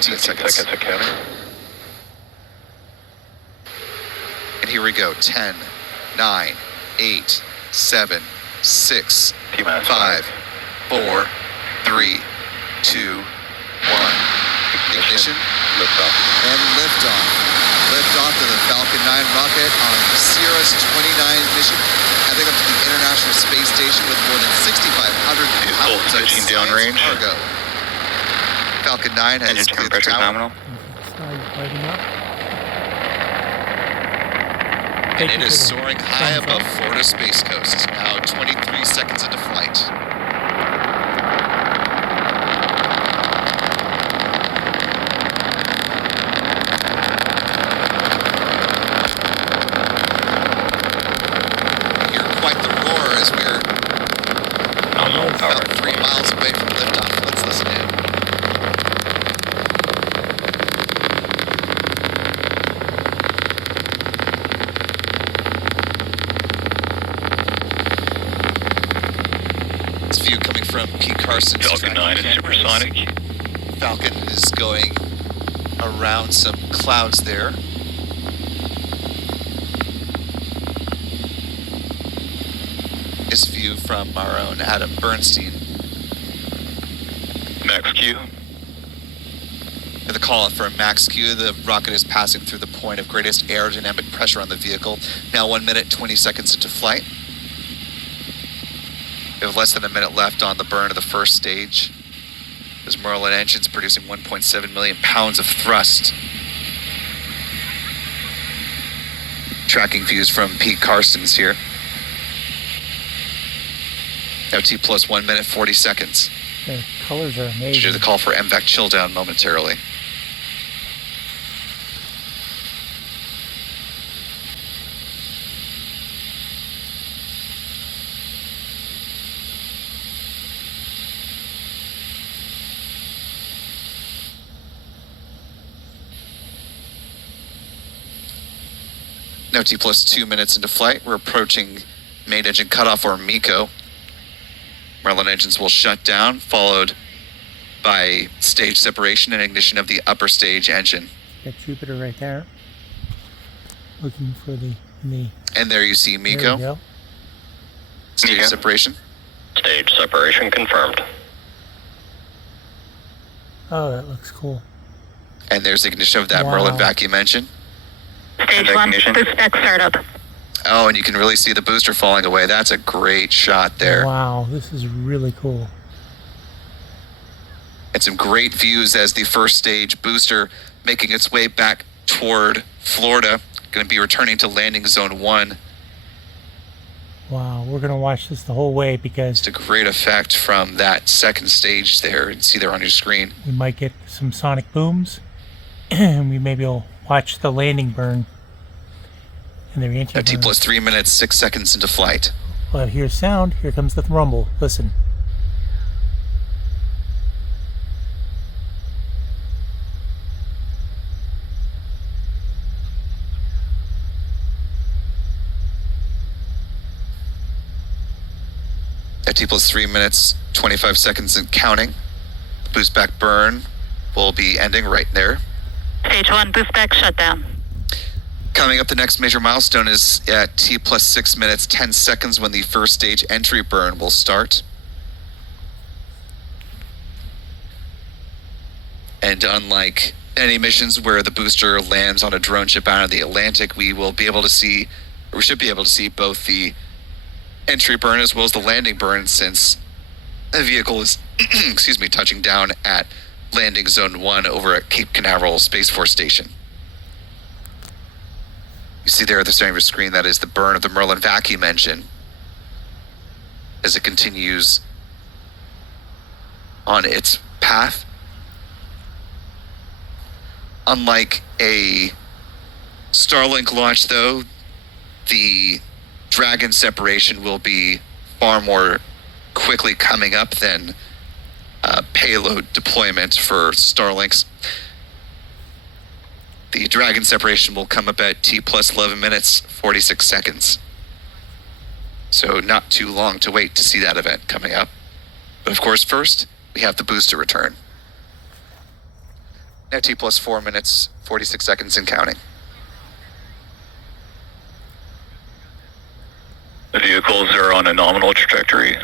15 seconds. Seconds to counter. And here we go. 10, 9, 8, 7, 6, T-minus 5, 4, 3, 2, 1. Ignition. Liftoff. And liftoff. Liftoff of the Falcon 9 rocket on Sierra's 29 mission, heading up to the International Space Station with more than 6,500 pounds of pitching science downrange. cargo. Falcon 9 has Engine cleared the temperature tower. nominal. Start lighting up. And it is soaring high above Florida Space Coast, now 23 seconds into flight. You hear quite the roar as we're Nominal power. about 3 miles away from liftoff. Let's listen in. This view coming from Pete Carson's Falcon 9 is tracking supersonic. cameras. Falcon is going around some clouds there. This view from our own Adam Bernstein. Max Q. The call out for a max Q. The rocket is passing through the point of greatest aerodynamic pressure on the vehicle. Now 1 minute, 20 seconds into flight. We have less than a minute left on the burn of the first stage. Those Merlin engines producing 1.7 million pounds of thrust. Tracking views from Pete Carson's here. Now T plus 1 minute, 40 seconds. The colors are amazing. Should do the call for MVAC chill down momentarily. Now T plus 2 minutes into flight. We're approaching main engine cutoff, or MECO. Merlin engines will shut down, followed by stage separation and ignition of the upper stage engine. Got Jupiter right there. Looking for the And there you see There we MECO. go. Stage MECO. separation. Stage separation confirmed. Oh, that looks cool. And there's ignition of that Wow. Merlin vacuum engine. Stage And 1, ignition. boost back startup. Oh, and you can really see the booster falling away. That's a great shot there. Wow, this is really cool. And some great views as the first stage booster making its way back toward Florida. Going to be returning to landing zone 1. Wow, we're going to watch this the whole way because It's a great effect from that second stage there. You can see there on your screen. we might get some sonic booms. And we maybe will watch the landing burn. And the reentry Now T burn. plus 3 minutes, 6 seconds into flight. Well, here's sound. Here comes the rumble. Listen. At T plus 3 minutes, 25 seconds and counting. Boost back burn will be ending right there. Stage 1, boost back shutdown. Coming up, the next major milestone is at T plus 6 minutes, 10 seconds when the first stage entry burn will start. And unlike any missions where the booster lands on a drone ship out of the Atlantic, we will be able to see, or we should be able to see both the entry burn as well as the landing burn, since the vehicle is, excuse me, touching down at landing zone 1 over at Cape Canaveral Space Force Station. You see there at the center of your screen, that is the burn of the Merlin vacuum engine as it continues on its path. Unlike a Starlink launch, though, the Dragon separation will be far more quickly coming up than payload deployment for Starlinks. The Dragon separation will come up at T plus 11 minutes, 46 seconds. So not too long to wait to see that event coming up. But of course, first, we have the booster return. Now T plus 4 minutes, 46 seconds and counting. The vehicles are on a nominal trajectory.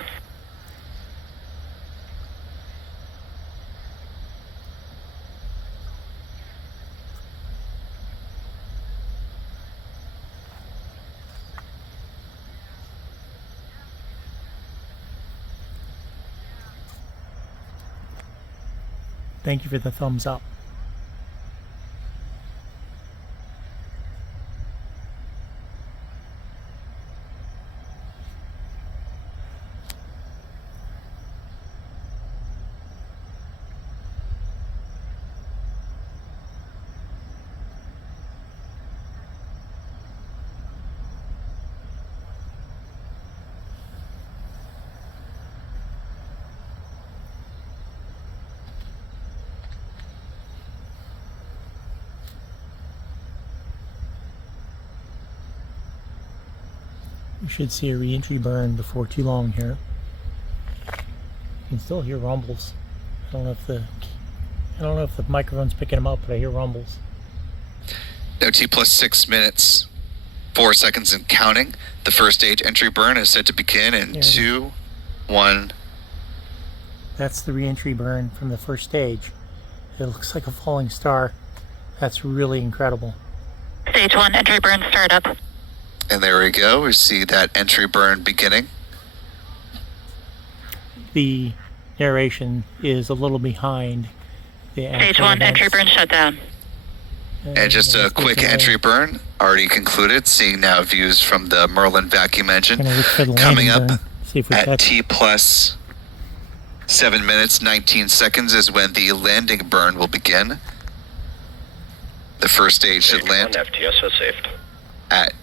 Thank you for the thumbs up. We should see a reentry burn before too long here. You can still hear rumbles. I don't know if the microphone's picking them up, but I hear rumbles. Now T plus 6 minutes, 4 seconds and counting. The first stage entry burn is set to begin in 2, 1. That's the reentry burn from the first stage. It looks like a falling star. That's really incredible. Stage 1 entry burn startup. And there we go. We see that entry burn beginning. The narration is a little behind the Stage 1 entry burn shutdown. And just a quick entry burn already concluded. Seeing now views from the Merlin vacuum engine coming up at T plus 7 minutes 19 seconds is when the landing burn will begin. The first stage should land FTS is saved. at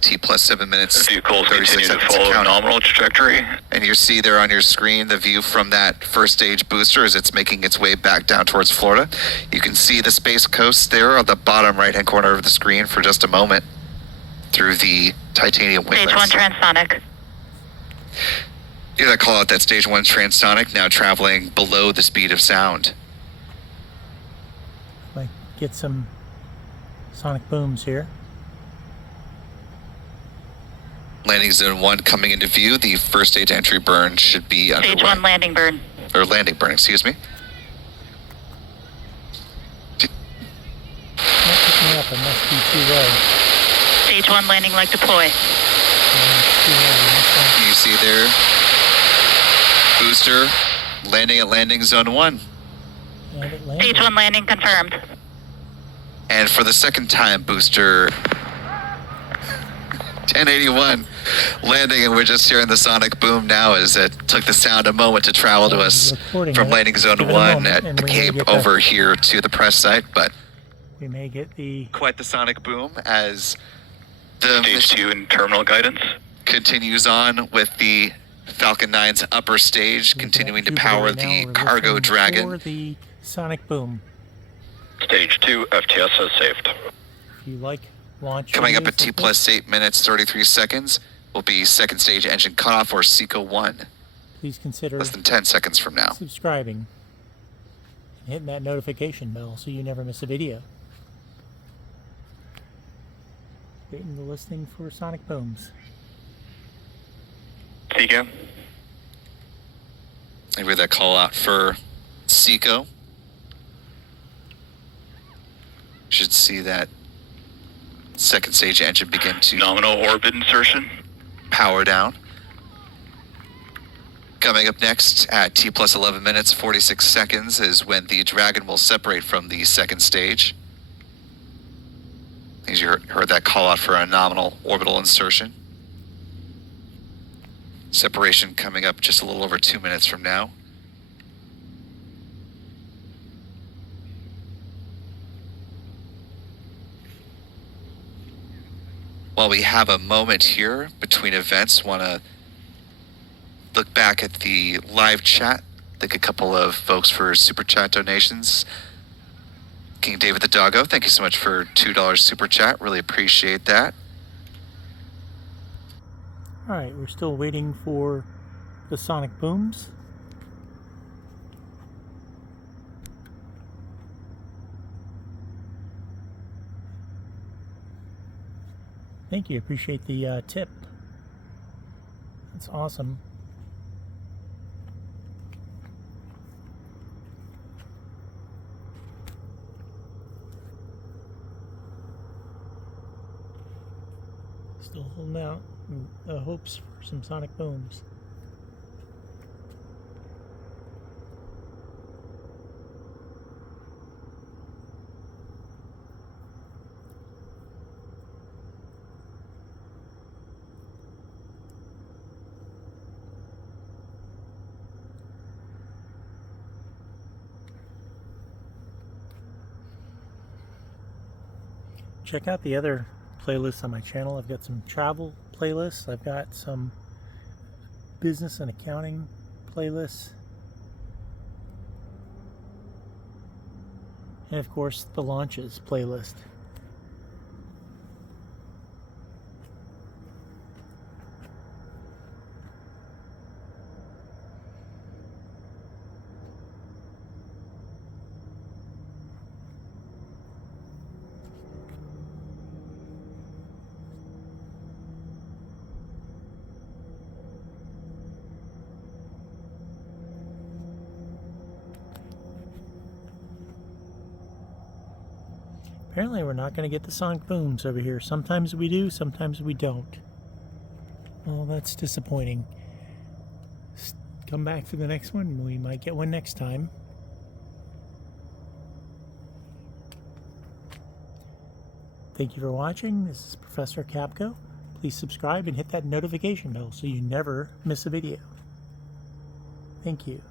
T plus 7 minutes. The vehicles 36 continue to seconds follow a counting. nominal trajectory. And you see there on your screen the view from that first stage booster as it's making its way back down towards Florida. You can see the Space Coast there on the bottom right-hand corner of the screen for just a moment through the titanium Stage 1 winglets. transonic. Here's I call out that Stage 1 transonic, now traveling below the speed of sound. Might get some sonic booms here. Landing zone 1 coming into view. The first stage entry burn should be underway. Stage 1 landing burn. Or landing burn, excuse me. Not picking up, it must be too low. Stage 1 landing leg deploy. You see there, booster landing at landing zone 1. Stage 1 landing confirmed. And for the second time, booster 1081 landing, and we're just hearing the sonic boom now as it took the sound a moment to travel to us from landing zone 1 at Cape over here to the press site, but we may get the quite the sonic boom as the Stage mission 2 in terminal guidance. continues on with the Falcon 9's upper stage, continuing to power the cargo dragon. for the sonic boom. Stage 2 FTS is saved. If you like launch Coming up videos at T like plus this, 8 minutes 33 seconds will be second stage engine cutoff, or SECO 1, please consider less than 10 seconds from now. subscribing and hitting that notification bell so you never miss a video. Getting the listing for sonic booms. Seeker. Maybe that call out for SECO. Should see that second stage engine begin to Nominal orbit insertion. power down. Coming up next at T plus 11 minutes 46 seconds is when the Dragon will separate from the second stage. As you heard that call out for a nominal orbital insertion. Separation coming up just a little over 2 minutes from now. While we have a moment here between events, want to look back at the live chat. Thank a couple of folks for super chat donations. King David the Doggo, thank you so much for $2 super chat. Really appreciate that. All right, we're still waiting for the sonic booms. Thank you. Appreciate the tip. That's awesome. Still holding out hopes for some sonic booms. Check out the other playlists on my channel. I've got some travel playlists. I've got some business and accounting playlists. And of course, the launches playlist. Apparently we're not going to get the sonic booms over here. Sometimes we do, sometimes we don't. Well, that's disappointing. Come back for the next one. We might get one next time. Thank you for watching. This is Professor Capko. Please subscribe and hit that notification bell so you never miss a video. Thank you.